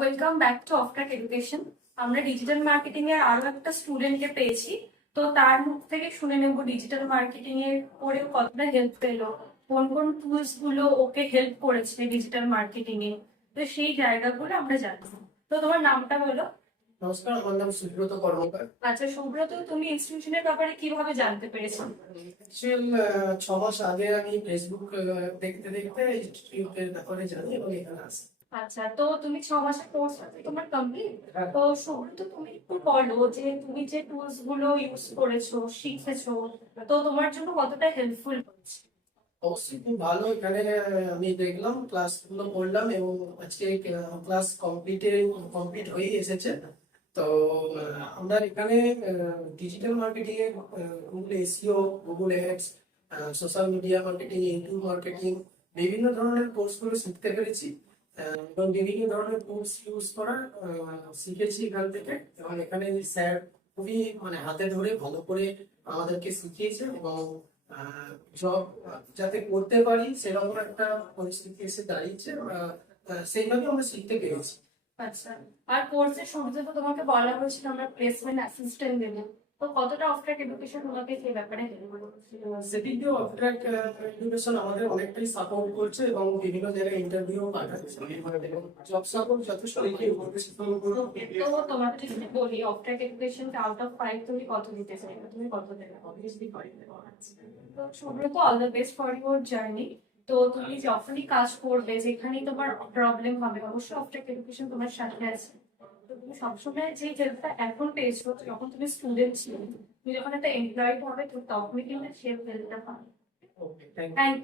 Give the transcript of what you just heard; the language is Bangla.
Welcome back to Offtrack education. আমরা ডিজিটাল মার্কেটিং এর আরো একটা স্টুডেন্টকে পেয়েছি। তো তার মুখ থেকে শুনে নেব ডিজিটাল মার্কেটিং এর পরেও কতটা হেল্প পেলো, কোন কোন টুলস গুলো ওকে হেল্প করেছে ডিজিটাল মার্কেটিং এ। তো সেই জায়গাগুলো আমরা জানবো। তো তোমার নামটা বলো। নমস্কার, আমার নাম সুব্রত কর্মকার। আচ্ছা সুব্রত, তুমি ইনস্টিটিউশনের ব্যাপারে কিভাবে জানতে পেরেছো? অ্যাকচুয়াল 6 মাস আগে আমি ফেসবুক দেখতে দেখতে ইনস্টিটিউটের ব্যাপারে জানি এবং এখানে আসি। আচ্ছা, তো তুমি 6 মাসের কোর্স তোমার কমপ্লিট। তো সুব্রত, তুমি একটু বলো যে তুমি যে টুলস গুলো ইউজ করেছো, শিখেছো, তো তোমার জন্য কতটা হেল্পফুল হচ্ছে? অবশ্যই খুব ভালো। এখানে আমি দেখলাম, ক্লাসগুলো করলাম এবং আজকে ক্লাস কমপ্লিট হয়ে এসেছে। তো আমরা এখানে ডিজিটাল মার্কেটিং এর Google SEO, Google ads, social media marketing, YouTube marketing, বিভিন্ন ধরনের কোর্সগুলো শিখতে পেরেছি এবং বিভিন্ন ধরনের টুলস ইউজ করা শিখেছি এখান থেকে। এবং এখানে স্যার খুবই মানে হাতে ধরে ভালো করে আমাদেরকে শিখিয়েছে এবং জব যাতে করতে পারি সেরকম একটা পরিস্থিতি এসে দাঁড়িয়েছে। সেইভাবে আমরা শিখতে পেরেছি। আচ্ছা, আর কোর্সের শুরুতে তো তোমাকে বলা হয়েছিল আমরা প্লেসমেন্ট অ্যাসিস্ট্যান্ট দেবো। তো কতটা অফট্রাক এডুকেশন তোমাকে সেই ব্যাপারে হেল্প করেছে? সেদিকে অফট্রাক এডুকেশন আমাদের অনেকটাই সাপোর্ট করছে এবং বিভিন্ন জায়গায় ইন্টারভিউ পাঠাচ্ছে এবং জব সাপোর্ট যথেষ্ট তো তোমাকে যদি বলি অফট্রাক এডুকেশন আউট অফ 5 তুমি কত দিতে চাইবে, তুমি কত দেবে? অবভিয়াসলি পাই। তো Subrata, all the best for your journey. তো তুমি যখনই কাজ করবে, যেখানেই তোমার প্রবলেম হবে, অবশ্যই অফট্রাক এডুকেশন তোমার সাথে আছে। তো তুমি সবসময় যে হেল্পটা এখন পেয়েছো যখন তুমি স্টুডেন্ট ছিলে, তুমি যখন একটা এমপ্লয়েড হবে তো তখনই কিন্তু সেই হেল্পটা পাবে। ওকে, থ্যাংক ইউ। থ্যাংক